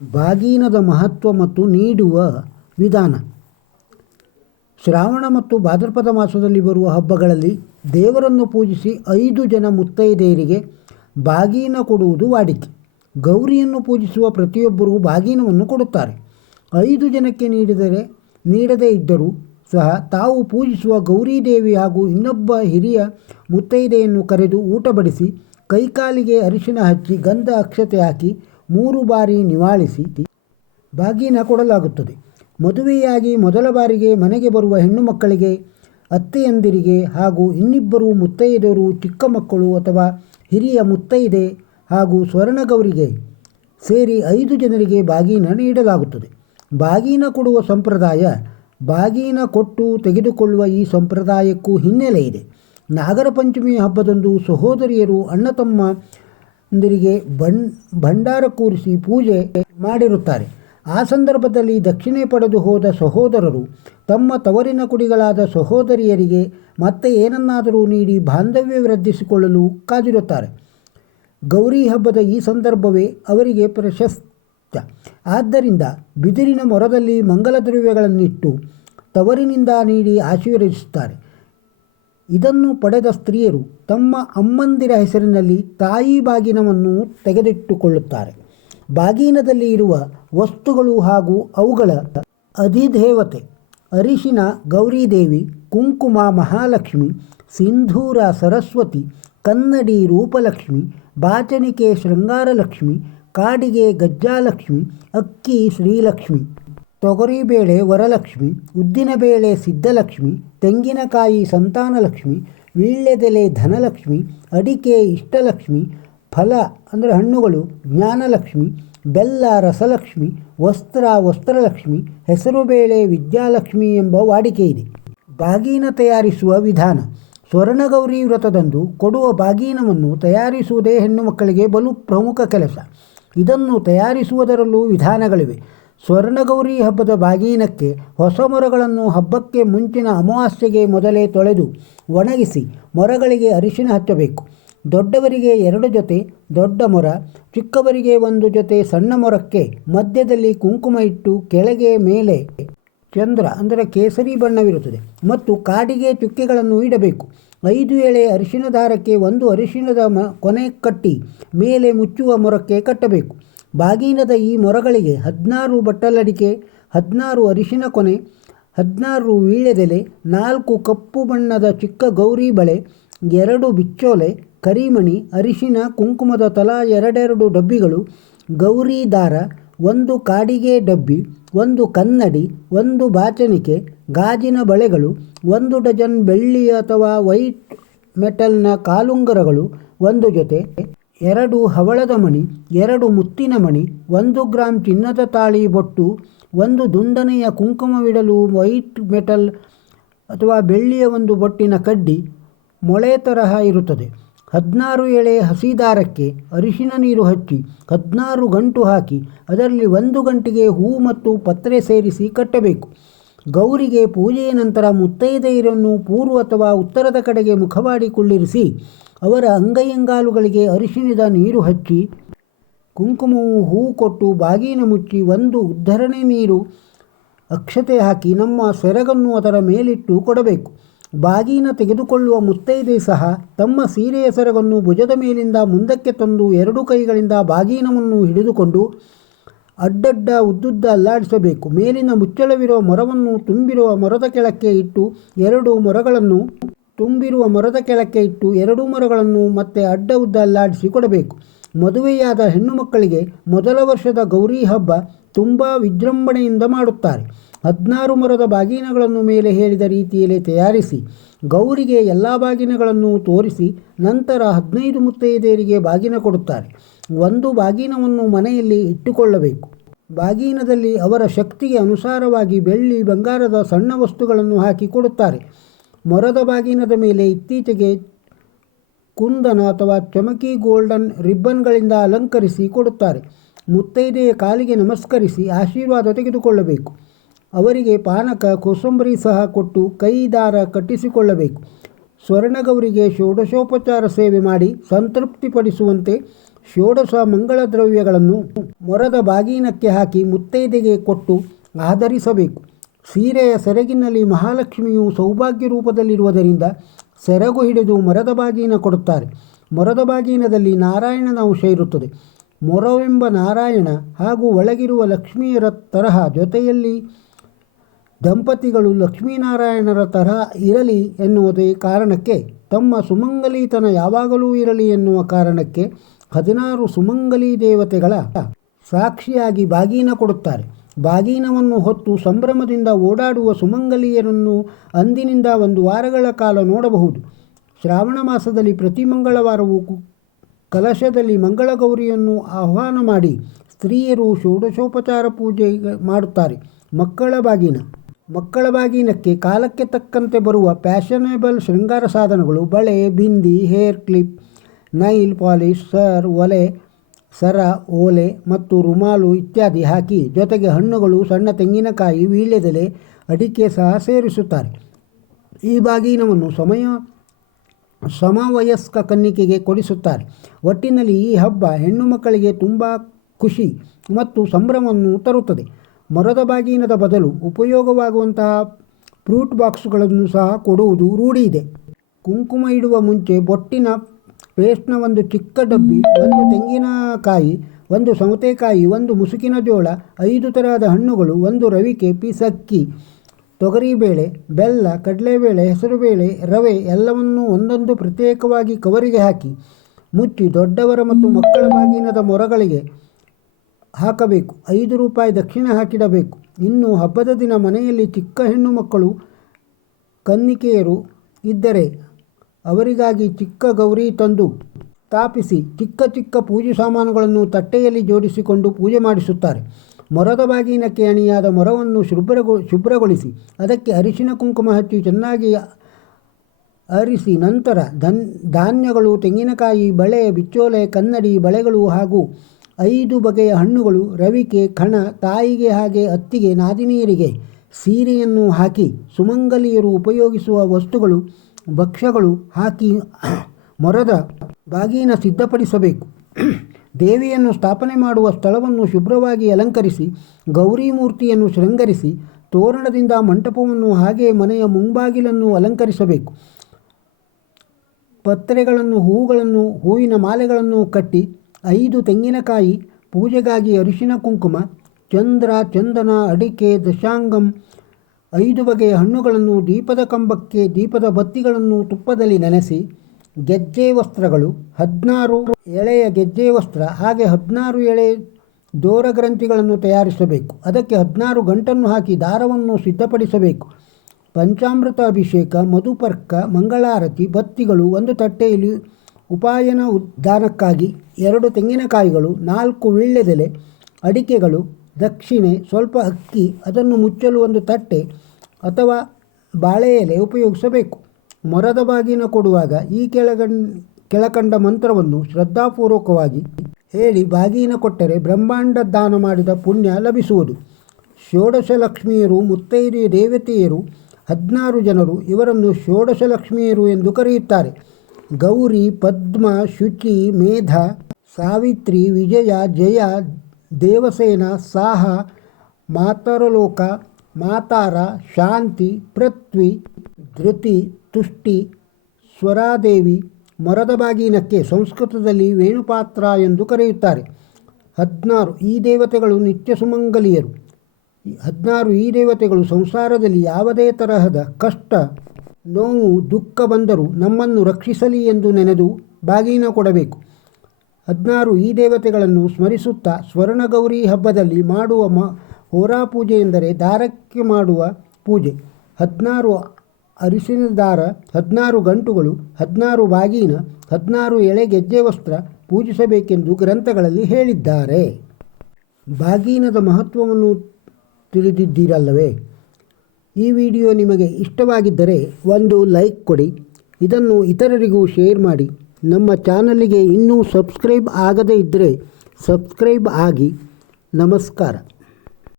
ಬಾಗೀನದ ಮಹತ್ವ ಮತ್ತು ನೀಡುವ ವಿಧಾನ. ಶ್ರಾವಣ ಮತ್ತು ಭಾದ್ರಪದ ಮಾಸದಲ್ಲಿ ಬರುವ ಹಬ್ಬಗಳಲ್ಲಿ ದೇವರನ್ನು ಪೂಜಿಸಿ 5 ಜನ ಮುತ್ತೈದೆಯರಿಗೆ ಬಾಗೀನ ಕೊಡುವುದು ವಾಡಿಕೆ. ಗೌರಿಯನ್ನು ಪೂಜಿಸುವ ಪ್ರತಿಯೊಬ್ಬರೂ ಬಾಗೀನವನ್ನು ಕೊಡುತ್ತಾರೆ. 5 ಜನಕ್ಕೆ ನೀಡದೇ ಇದ್ದರೂ ಸಹ ತಾವು ಪೂಜಿಸುವ ಗೌರಿದೇವಿ ಹಾಗೂ ಇನ್ನೊಬ್ಬ ಹಿರಿಯ ಮುತ್ತೈದೆಯನ್ನು ಕರೆದು ಊಟ ಬಡಿಸಿ ಕೈಕಾಲಿಗೆ ಅರಿಶಿನ ಹಚ್ಚಿ ಗಂಧ ಅಕ್ಷತೆ ಹಾಕಿ 3 ಬಾರಿ ನಿವಾಳಿಸಿ ಬಾಗೀನ ಕೊಡಲಾಗುತ್ತದೆ. ಮದುವೆಯಾಗಿ ಮೊದಲ ಬಾರಿಗೆ ಮನೆಗೆ ಬರುವ ಹೆಣ್ಣು ಮಕ್ಕಳಿಗೆ, ಅತ್ತೆಯಂದಿರಿಗೆ ಹಾಗೂ ಇನ್ನಿಬ್ಬರು ಮುತ್ತೈದೆಯರು, ಚಿಕ್ಕ ಮಕ್ಕಳು ಅಥವಾ ಹಿರಿಯ ಮುತ್ತೈದೆ ಹಾಗೂ ಸ್ವರ್ಣಗೌರಿಗೆ ಸೇರಿ 5 ಜನರಿಗೆ ಬಾಗೀನ ನೀಡಲಾಗುತ್ತದೆ. ಬಾಗೀನ ಕೊಡುವ ಸಂಪ್ರದಾಯ. ಬಾಗೀನ ಕೊಟ್ಟು ತೆಗೆದುಕೊಳ್ಳುವ ಈ ಸಂಪ್ರದಾಯಕ್ಕೂ ಹಿನ್ನೆಲೆ ಇದೆ. ನಾಗರ ಪಂಚಮಿ ಹಬ್ಬದಂದು ಸಹೋದರಿಯರು ಅಣ್ಣ ತಮ್ಮಂದಿರಿಗೆ ಭಂಡಾರ ಕೂರಿಸಿ ಪೂಜೆ ಮಾಡಿರುತ್ತಾರೆ. ಆ ಸಂದರ್ಭದಲ್ಲಿ ದಕ್ಷಿಣೆ ಪಡೆದು ಹೋದ ಸಹೋದರರು ತಮ್ಮ ತವರಿನ ಕುಡಿಗಳಾದ ಸಹೋದರಿಯರಿಗೆ ಮತ್ತೆ ಏನನ್ನಾದರೂ ನೀಡಿ ಬಾಂಧವ್ಯ ವೃದ್ಧಿಸಿಕೊಳ್ಳಲು ಕಾದಿರುತ್ತಾರೆ. ಗೌರಿ ಹಬ್ಬದ ಈ ಸಂದರ್ಭವೇ ಅವರಿಗೆ ಪ್ರಶಸ್ತ. ಆದ್ದರಿಂದ ಬಿದಿರಿನ ಮೊರದಲ್ಲಿ ಮಂಗಲ ದ್ರವ್ಯಗಳನ್ನಿಟ್ಟು ತವರಿನಿಂದ ನೀಡಿ ಆಶೀರ್ವದಿಸುತ್ತಾರೆ. ಇದನ್ನು ಪಡೆದ ಸ್ತ್ರೀಯರು ತಮ್ಮ ಅಮ್ಮಂದಿರ ಹೆಸರಿನಲ್ಲಿ ತಾಯಿ ಬಾಗಿನವನ್ನು ತೆಗೆದಿಟ್ಟುಕೊಳ್ಳುತ್ತಾರೆ. ಬಾಗೀನದಲ್ಲಿ ಇರುವ ವಸ್ತುಗಳು ಹಾಗೂ ಅವುಗಳ ಅಧಿದೇವತೆ: ಅರಿಶಿನ ಗೌರಿದೇವಿ, ಕುಂಕುಮ ಮಹಾಲಕ್ಷ್ಮಿ, ಸಿಂಧೂರ ಸರಸ್ವತಿ, ಕನ್ನಡಿ ರೂಪಲಕ್ಷ್ಮಿ, ಬಾಚಣಿಕೆ ಶೃಂಗಾರಲಕ್ಷ್ಮಿ, ಕಾಡಿಗೆ ಗಜ್ಜಾಲಕ್ಷ್ಮಿ, ಅಕ್ಕಿ ಶ್ರೀಲಕ್ಷ್ಮಿ, ತೊಗರಿಬೇಳೆ ವರಲಕ್ಷ್ಮಿ, ಉದ್ದಿನಬೇಳೆ ಸಿದ್ಧಲಕ್ಷ್ಮಿ, ತೆಂಗಿನಕಾಯಿ ಸಂತಾನಲಕ್ಷ್ಮಿ, ವೀಳ್ಯದೆಲೆ ಧನಲಕ್ಷ್ಮಿ, ಅಡಿಕೆ ಇಷ್ಟಲಕ್ಷ್ಮಿ, ಫಲ ಅಂದರೆ ಹಣ್ಣುಗಳು ಜ್ಞಾನಲಕ್ಷ್ಮಿ, ಬೆಲ್ಲ ರಸಲಕ್ಷ್ಮಿ, ವಸ್ತ್ರಲಕ್ಷ್ಮಿ, ಹೆಸರುಬೇಳೆ ವಿದ್ಯಾಲಕ್ಷ್ಮಿ ಎಂಬ ವಾಡಿಕೆ ಇದೆ. ಬಾಗೀನ ತಯಾರಿಸುವ ವಿಧಾನ. ಸ್ವರ್ಣಗೌರಿ ವ್ರತದಂದು ಕೊಡುವ ಬಾಗೀನವನ್ನು ತಯಾರಿಸುವುದೇ ಹೆಣ್ಣು ಮಕ್ಕಳಿಗೆ ಬಲು ಪ್ರಮುಖ ಕೆಲಸ. ಇದನ್ನು ತಯಾರಿಸುವುದರಲ್ಲೂ ವಿಧಾನಗಳಿವೆ. ಸ್ವರ್ಣಗೌರಿ ಹಬ್ಬದ ಬಾಗೀನಕ್ಕೆ ಹೊಸ ಮೊರಗಳನ್ನು ಹಬ್ಬಕ್ಕೆ ಮುಂಚಿನ ಅಮಾವಾಸ್ಯೆಗೆ ಮೊದಲೇ ತೊಳೆದು ಒಣಗಿಸಿ ಮೊರಗಳಿಗೆ ಅರಿಶಿನ ಹಚ್ಚಬೇಕು. ದೊಡ್ಡವರಿಗೆ 2 ಜೊತೆ ದೊಡ್ಡ ಮೊರ, ಚಿಕ್ಕವರಿಗೆ 1 ಜೊತೆ ಸಣ್ಣ ಮೊರಕ್ಕೆ ಮಧ್ಯದಲ್ಲಿ ಕುಂಕುಮ ಇಟ್ಟು ಕೆಳಗೆ ಮೇಲೆ ಚಂದ್ರ ಅಂದರೆ ಕೇಸರಿ ಬಣ್ಣವಿರುತ್ತದೆ ಮತ್ತು ಕಾಡಿಗೆ ಚುಕ್ಕೆಗಳನ್ನು ಇಡಬೇಕು. 5 ಎಳೆ ಅರಿಶಿನ ದಾರಕ್ಕೆ 1 ಅರಿಶಿಣದ ಕೊನೆ ಕಟ್ಟಿ ಮೇಲೆ ಮುಚ್ಚುವ ಮೊರಕ್ಕೆ ಕಟ್ಟಬೇಕು. ಬಾಗೀನದ ಈ ಮೊರಗಳಿಗೆ 16 ಬಟ್ಟಲಡಿಕೆ, 16 ಅರಿಶಿನ ಕೊನೆ, 16 ವೀಳ್ಯದೆಲೆ, 4 ಕಪ್ಪು ಬಣ್ಣದ ಚಿಕ್ಕ ಗೌರಿ ಬಳೆ, 2 ಬಿಚ್ಚೋಲೆ, ಕರಿಮಣಿ, ಅರಿಶಿನ ಕುಂಕುಮದ ತಲಾ 2 ಡಬ್ಬಿಗಳು, ಗೌರಿ ದಾರ, 1 ಕಾಡಿಗೆ ಡಬ್ಬಿ, 1 ಕನ್ನಡಿ, 1 ಬಾಚಣಿಕೆ, ಗಾಜಿನ ಬಳೆಗಳು, 1 ಡಜನ್ ಬೆಳ್ಳಿ ಅಥವಾ ವೈಟ್ ಮೆಟಲ್ನ ಕಾಲುಂಗರಗಳು 1 ಜೊತೆ, 2 ಹವಳದ ಮಣಿ, 2 ಮುತ್ತಿನ ಮಣಿ, 1 ಗ್ರಾಂ ಚಿನ್ನದ ತಾಳಿ ಬೊಟ್ಟು, 1 ದುಂಡನೆಯ ಕುಂಕುಮವಿಡಲು ವೈಟ್ ಮೆಟಲ್ ಅಥವಾ ಬೆಳ್ಳಿಯ 1 ಬೊಟ್ಟಿನ ಕಡ್ಡಿ ಮೊಳೆ ತರಹ ಇರುತ್ತದೆ. 16 ಎಳೆ ಹಸಿ ದಾರಕ್ಕೆ ಅರಿಶಿನ ನೀರು ಹಚ್ಚಿ 16 ಗಂಟು ಹಾಕಿ ಅದರಲ್ಲಿ 1 ಗಂಟಿಗೆ ಹೂ ಮತ್ತು ಪತ್ರೆ ಸೇರಿಸಿ ಕಟ್ಟಬೇಕು. ಗೌರಿಗೆ ಪೂಜೆಯ ನಂತರ ಮುತ್ತೈದೆಯರನ್ನು ಪೂರ್ವ ಅಥವಾ ಉತ್ತರದ ಕಡೆಗೆ ಮುಖವಾಡಿ ಕುಳ್ಳಿರಿಸಿ ಅವರ ಅಂಗೈಯಂಗಾಲುಗಳಿಗೆ ಅರಿಶಿಣದ ನೀರು ಹಚ್ಚಿ ಕುಂಕುಮವು ಹೂ ಕೊಟ್ಟು ಬಾಗಿನ ಮುಚ್ಚಿ 1 ಉದ್ಧರಣೆ ನೀರು ಅಕ್ಷತೆ ಹಾಕಿ ನಮ್ಮ ಸೆರಗನ್ನು ಅದರ ಮೇಲಿಟ್ಟು ಕೊಡಬೇಕು. ಬಾಗೀನ ತೆಗೆದುಕೊಳ್ಳುವ ಮುತ್ತೈದೆ ಸಹ ತಮ್ಮ ಸೀರೆಯ ಸೆರಗನ್ನು ಭುಜದ ಮೇಲಿಂದ ಮುಂದಕ್ಕೆ ತಂದು 2 ಕೈಗಳಿಂದ ಬಾಗೀನವನ್ನು ಹಿಡಿದುಕೊಂಡು ಅಡ್ಡಡ್ಡ ಉದ್ದುದ್ದ ಅಲ್ಲಾಡಿಸಬೇಕು. ಮೇಲಿನ ಮುಚ್ಚಳವಿರುವ ಮೊರವನ್ನು ತುಂಬಿರುವ ಮೊರದ ಕೆಳಕ್ಕೆ ಇಟ್ಟು 2 ಮೊರಗಳನ್ನು ಮತ್ತೆ ಅಡ್ಡ ಉದ್ದ ಅಲ್ಲಾಡಿಸಿ ಕೊಡಬೇಕು. ಮದುವೆಯಾದ ಹೆಣ್ಣು ಮಕ್ಕಳಿಗೆ ಮೊದಲ ವರ್ಷದ ಗೌರಿ ಹಬ್ಬ ತುಂಬ ವಿಜೃಂಭಣೆಯಿಂದ ಮಾಡುತ್ತಾರೆ. 16 ಮೊರದ ಬಾಗೀನಗಳನ್ನು ಮೇಲೆ ಹೇಳಿದ ರೀತಿಯಲ್ಲಿ ತಯಾರಿಸಿ ಗೌರಿಗೆ ಎಲ್ಲ ಬಾಗಿನಗಳನ್ನು ತೋರಿಸಿ ನಂತರ 15 ಮುತ್ತೈದೆಯರಿಗೆ ಬಾಗಿನ ಕೊಡುತ್ತಾರೆ. 1 ಬಾಗಿನವನ್ನು ಮನೆಯಲ್ಲಿ ಇಟ್ಟುಕೊಳ್ಳಬೇಕು. ಬಾಗೀನದಲ್ಲಿ ಅವರ ಶಕ್ತಿಗೆ ಅನುಸಾರವಾಗಿ ಬೆಳ್ಳಿ ಬಂಗಾರದ ಸಣ್ಣ ವಸ್ತುಗಳನ್ನು ಹಾಕಿ ಕೊಡುತ್ತಾರೆ. ಮೊರದ ಬಾಗಿನದ ಮೇಲೆ ಇತ್ತೀಚೆಗೆ ಕುಂದನ ಅಥವಾ ಚಮಕಿ ಗೋಲ್ಡನ್ ರಿಬ್ಬನ್ಗಳಿಂದ ಅಲಂಕರಿಸಿ ಕೊಡುತ್ತಾರೆ. ಮುತ್ತೈದೆಯ ಕಾಲಿಗೆ ನಮಸ್ಕರಿಸಿ ಆಶೀರ್ವಾದ ತೆಗೆದುಕೊಳ್ಳಬೇಕು. ಅವರಿಗೆ ಪಾನಕ ಕೋಸಂಬರಿ ಸಹ ಕೊಟ್ಟು ಕೈ ದಾರ ಕಟ್ಟಿಸಿಕೊಳ್ಳಬೇಕು. ಸ್ವರ್ಣಗೌರಿಗೆ ಷೋಡಶೋಪಚಾರ ಸೇವೆ ಮಾಡಿ ಸಂತೃಪ್ತಿಪಡಿಸುವಂತೆ ಷೋಡಶ ಮಂಗಳ ದ್ರವ್ಯಗಳನ್ನು ಮೊರದ ಬಾಗಿನಕ್ಕೆ ಹಾಕಿ ಮುತ್ತೈದೆಗೆ ಕೊಟ್ಟು ಆಧರಿಸಬೇಕು. ಸೀರೆಯ ಸೆರಗಿನಲ್ಲಿ ಮಹಾಲಕ್ಷ್ಮಿಯು ಸೌಭಾಗ್ಯ ರೂಪದಲ್ಲಿರುವುದರಿಂದ ಸೆರಗು ಹಿಡಿದು ಮೊರದ ಬಾಗಿನ ಕೊಡುತ್ತಾರೆ. ಮೊರದ ಬಾಗಿನದಲ್ಲಿ ನಾರಾಯಣನ ಅಂಶ ಇರುತ್ತದೆ. ಮೊರವೆಂಬ ನಾರಾಯಣ ಹಾಗೂ ಒಳಗಿರುವ ಲಕ್ಷ್ಮಿಯರ ತರಹ ಜೊತೆಯಲ್ಲಿ ದಂಪತಿಗಳು ಲಕ್ಷ್ಮೀನಾರಾಯಣರ ತರಹ ಇರಲಿ ಎನ್ನುವುದೇ ಕಾರಣಕ್ಕೆ, ತಮ್ಮ ಸುಮಂಗಲಿತನ ಯಾವಾಗಲೂ ಇರಲಿ ಎನ್ನುವ ಕಾರಣಕ್ಕೆ 16 ಸುಮಂಗಲಿ ದೇವತೆಗಳ ಸಾಕ್ಷಿಯಾಗಿ ಬಾಗಿನ ಕೊಡುತ್ತಾರೆ. ಬಾಗಿನವನ್ನು ಹೊತ್ತು ಸಂಭ್ರಮದಿಂದ ಓಡಾಡುವ ಸುಮಂಗಲಿಯರನ್ನು ಅಂದಿನಿಂದ 1 ವಾರಗಳ ಕಾಲ ನೋಡಬಹುದು. ಶ್ರಾವಣ ಮಾಸದಲ್ಲಿ ಪ್ರತಿ ಮಂಗಳವಾರವೂ ಕಲಶದಲ್ಲಿ ಮಂಗಳಗೌರಿಯನ್ನು ಆಹ್ವಾನ ಮಾಡಿ ಸ್ತ್ರೀಯರು ಷೋಡಶೋಪಚಾರ ಪೂಜೆ ಮಾಡುತ್ತಾರೆ. ಮಕ್ಕಳ ಬಾಗಿನಕ್ಕೆ ಕಾಲಕ್ಕೆ ತಕ್ಕಂತೆ ಬರುವ ಫ್ಯಾಷನೇಬಲ್ ಶೃಂಗಾರ ಸಾಧನಗಳು, ಬಳೆ, bindi, hair clip, nail polish, ಸರ, ಓಲೆ ಮತ್ತು ರುಮಾಲು ಇತ್ಯಾದಿ ಹಾಕಿ ಜೊತೆಗೆ ಹಣ್ಣುಗಳು, ಸಣ್ಣ ತೆಂಗಿನಕಾಯಿ, ವೀಳ್ಯದೆಲೆ, ಅಡಿಕೆ ಸಹ ಸೇರಿಸುತ್ತಾರೆ. ಈ ಬಾಗಿನವನ್ನು ಸಮವಯಸ್ಕ ಕನ್ನಿಕೆಗೆ ಕೊಡಿಸುತ್ತಾರೆ. ಒಟ್ಟಿನಲ್ಲಿ ಈ ಹಬ್ಬ ಹೆಣ್ಣು ಮಕ್ಕಳಿಗೆ ತುಂಬ ಖುಷಿ ಮತ್ತು ಸಂಭ್ರಮವನ್ನು ತರುತ್ತದೆ. ಮೊರದ ಬಾಗಿನದ ಬದಲು ಉಪಯೋಗವಾಗುವಂತಹ ಫ್ರೂಟ್ ಬಾಕ್ಸ್ಗಳನ್ನು ಸಹ ಕೊಡುವುದು ರೂಢಿ ಇದೆ. ಕುಂಕುಮ ಇಡುವ ಮುಂಚೆ ಬೊಟ್ಟಿನ ಪೇಸ್ಟ್ನ 1 ಚಿಕ್ಕ ಡಬ್ಬಿ, 1 ತೆಂಗಿನಕಾಯಿ, 1 ಸೌತೆಕಾಯಿ, 1 ಮುಸುಕಿನ ಜೋಳ, 5 ತರಹದ ಹಣ್ಣುಗಳು, 1 ರವಿಕೆ ಪೀಸ್ ಅಕ್ಕಿ, ತೊಗರಿಬೇಳೆ, ಬೆಲ್ಲ, ಕಡಲೆಬೇಳೆ, ಹೆಸರುಬೇಳೆ, ರವೆ ಎಲ್ಲವನ್ನೂ ಒಂದೊಂದು ಪ್ರತ್ಯೇಕವಾಗಿ ಕವರಿಗೆ ಹಾಕಿ ಮುಚ್ಚಿ ದೊಡ್ಡವರ ಮತ್ತು ಮಕ್ಕಳ ಬಾಗಿನದ ಮೊರಗಳಿಗೆ ಹಾಕಬೇಕು. 5 ರೂಪಾಯಿ ದಕ್ಷಿಣೆ ಹಾಕಿಡಬೇಕು. ಇನ್ನು ಹಬ್ಬದ ದಿನ ಮನೆಯಲ್ಲಿ ಚಿಕ್ಕ ಹೆಣ್ಣು ಮಕ್ಕಳು ಕನ್ನಿಕೆಯರು ಇದ್ದರೆ ಅವರಿಗಾಗಿ ಚಿಕ್ಕ ಗೌರಿ ತಂದು ಸ್ಥಾಪಿಸಿ ಚಿಕ್ಕ ಪೂಜೆ ಸಾಮಾನುಗಳನ್ನು ತಟ್ಟೆಯಲ್ಲಿ ಜೋಡಿಸಿಕೊಂಡು ಪೂಜೆ ಮಾಡಿಸುತ್ತಾರೆ. ಮೊರದ ಬಾಗಿನಕ್ಕೆ ಅಣಿಯಾದ ಮೊರವನ್ನು ಶುಭ್ರಗೊಳಿಸಿ ಅದಕ್ಕೆ ಅರಿಶಿನ ಕುಂಕುಮ ಹಚ್ಚಿ ಚೆನ್ನಾಗಿ ಅರಿಸಿ ನಂತರ ಧಾನ್ಯಗಳು, ತೆಂಗಿನಕಾಯಿ, ಬಳೆ, ಬಿಚ್ಚೋಲೆ, ಕನ್ನಡಿ, ಬಳೆಗಳು ಹಾಗೂ 5 ಬಗೆಯ ಹಣ್ಣುಗಳು, ರವಿಕೆ, ಕಣ, ತಾಯಿಗೆ ಹಾಗೆ ಅತ್ತಿಗೆ, ನಾದಿನಿಯರಿಗೆ ಸೀರೆಯನ್ನು ಹಾಕಿ ಸುಮಂಗಲಿಯರು ಉಪಯೋಗಿಸುವ ವಸ್ತುಗಳು, ಭಕ್ಷ್ಯಗಳು ಹಾಕಿ ಮೊರದ ಬಾಗಿನ ಸಿದ್ಧಪಡಿಸಬೇಕು. ದೇವಿಯನ್ನು ಸ್ಥಾಪನೆ ಮಾಡುವ ಸ್ಥಳವನ್ನು ಶುಭ್ರವಾಗಿ ಅಲಂಕರಿಸಿ ಗೌರಿ ಮೂರ್ತಿಯನ್ನು ಶೃಂಗರಿಸಿ ತೋರಣದಿಂದ ಮಂಟಪವನ್ನು ಹಾಗೆ ಮನೆಯ ಮುಂಬಾಗಿಲನ್ನು ಅಲಂಕರಿಸಬೇಕು. ಪತ್ರೆಗಳನ್ನು, ಹೂವಿನ ಮಾಲೆಗಳನ್ನು ಕಟ್ಟಿ 5 ತೆಂಗಿನಕಾಯಿ, ಪೂಜೆಗಾಗಿ ಅರಿಶಿನ ಕುಂಕುಮ, ಚಂದ್ರ, ಚಂದನ, ಅಡಿಕೆ, ದಶಾಂಗಂ, 5 ಬಗೆಯ ಹಣ್ಣುಗಳನ್ನು, ದೀಪದ ಕಂಬಕ್ಕೆ ದೀಪದ ಬತ್ತಿಗಳನ್ನು ತುಪ್ಪದಲ್ಲಿ ನೆನೆಸಿ, ಗೆಜ್ಜೆ ವಸ್ತ್ರಗಳು, 16 ಎಳೆಯ ಗೆಜ್ಜೆ ವಸ್ತ್ರ, ಹಾಗೆ 16 ಎಳೆ ದೋರ ಗ್ರಂಥಿಗಳನ್ನು ತಯಾರಿಸಬೇಕು. ಅದಕ್ಕೆ 16 ಗಂಟನ್ನು ಹಾಕಿ ದಾರವನ್ನು ಸಿದ್ಧಪಡಿಸಬೇಕು. ಪಂಚಾಮೃತ ಅಭಿಷೇಕ, ಮಧುಪರ್ಕ, ಮಂಗಳಾರತಿ, ಬತ್ತಿಗಳು, 1 ತಟ್ಟೆಯಲ್ಲಿ ಉಪಾಯನ ದಾನಕ್ಕಾಗಿ 2 ತೆಂಗಿನಕಾಯಿಗಳು, 4 ವೀಳ್ಯದೆಲೆ, ಅಡಿಕೆಗಳು, ದಕ್ಷಿಣೆ, ಸ್ವಲ್ಪ ಅಕ್ಕಿ, ಅದನ್ನು ಮುಚ್ಚಲು 1 ತಟ್ಟೆ ಅಥವಾ ಬಾಳೆ ಎಲೆ ಉಪಯೋಗಿಸಬೇಕು. ಮೊರದ ಬಾಗಿನ ಕೊಡುವಾಗ ಈ ಕೆಳಕಂಡ ಮಂತ್ರವನ್ನು ಶ್ರದ್ಧಾಪೂರ್ವಕವಾಗಿ ಹೇಳಿ ಬಾಗಿನ ಕೊಟ್ಟರೆ ಬ್ರಹ್ಮಾಂಡ ದಾನ ಮಾಡಿದ ಪುಣ್ಯ ಲಭಿಸುವುದು. ಷೋಡಶ ಲಕ್ಷ್ಮಿಯರು, ಮುತ್ತೈದೆ ದೇವತೆಯರು 16 ಜನರು. ಇವರನ್ನು ಷೋಡಶ ಲಕ್ಷ್ಮಿಯರು ಎಂದು ಕರೆಯುತ್ತಾರೆ. ಗೌರಿ, ಪದ್ಮ, ಶುಚಿ, ಮೇಧ, ಸಾವಿತ್ರಿ, ವಿಜಯ, ಜಯ, ದೇವಸೇನ, ಸಾಹ, ಮಾತರಲೋಕ, ಮಾತಾರ, ಶಾಂತಿ, ಪೃಥ್ವಿ, ಧೃತಿ, ತುಷ್ಟಿ, ಸ್ವರಾದೇವಿ. ಮೊರದ ಬಾಗಿನಕ್ಕೆ ಸಂಸ್ಕೃತದಲ್ಲಿ ವೇಣುಪಾತ್ರ ಎಂದು ಕರೆಯುತ್ತಾರೆ. 16 ಈ ದೇವತೆಗಳು ನಿತ್ಯ ಸುಮಂಗಲಿಯರು. 16 ಈ ದೇವತೆಗಳು ಸಂಸಾರದಲ್ಲಿ ಯಾವುದೇ ತರಹದ ಕಷ್ಟ, ನೋವು, ದುಃಖ ಬಂದರೂ ನಮ್ಮನ್ನು ರಕ್ಷಿಸಲಿ ಎಂದು ನೆನೆದು ಬಾಗಿನ ಕೊಡಬೇಕು. 16 ಈ ದೇವತೆಗಳನ್ನು ಸ್ಮರಿಸುತ್ತಾ ಸ್ವರ್ಣಗೌರಿ ಹಬ್ಬದಲ್ಲಿ ಮಾಡುವ ಹೋರಾ ಪೂಜೆ ಎಂದರೆ ದಾರಕ್ಕೆ ಮಾಡುವ ಪೂಜೆ. 16 ಅರಿಶಿನ ದಾರ, 16 ಗಂಟುಗಳು, 16 ಬಾಗಿನ, 16 ಎಳೆ ಗೆಜ್ಜೆ ವಸ್ತ್ರ ಪೂಜಿಸಬೇಕೆಂದು ಗ್ರಂಥಗಳಲ್ಲಿ ಹೇಳಿದ್ದಾರೆ. ಬಾಗಿನದ ಮಹತ್ವವನ್ನು ತಿಳಿದಿದ್ದೀರಲ್ಲವೇ? ಈ ವಿಡಿಯೋ ನಿಮಗೆ ಇಷ್ಟವಾಗಿದ್ದರೆ ಒಂದು ಲೈಕ್ ಕೊಡಿ, ಇದನ್ನು ಇತರರಿಗೂ ಶೇರ್ ಮಾಡಿ. ನಮ್ಮ ಚಾನಲಿಗೆ ಇನ್ನೂ ಸಬ್ಸ್ಕ್ರೈಬ್ ಆಗದೇ ಇದ್ದರೆ ಸಬ್ಸ್ಕ್ರೈಬ್ ಆಗಿ. ನಮಸ್ಕಾರ.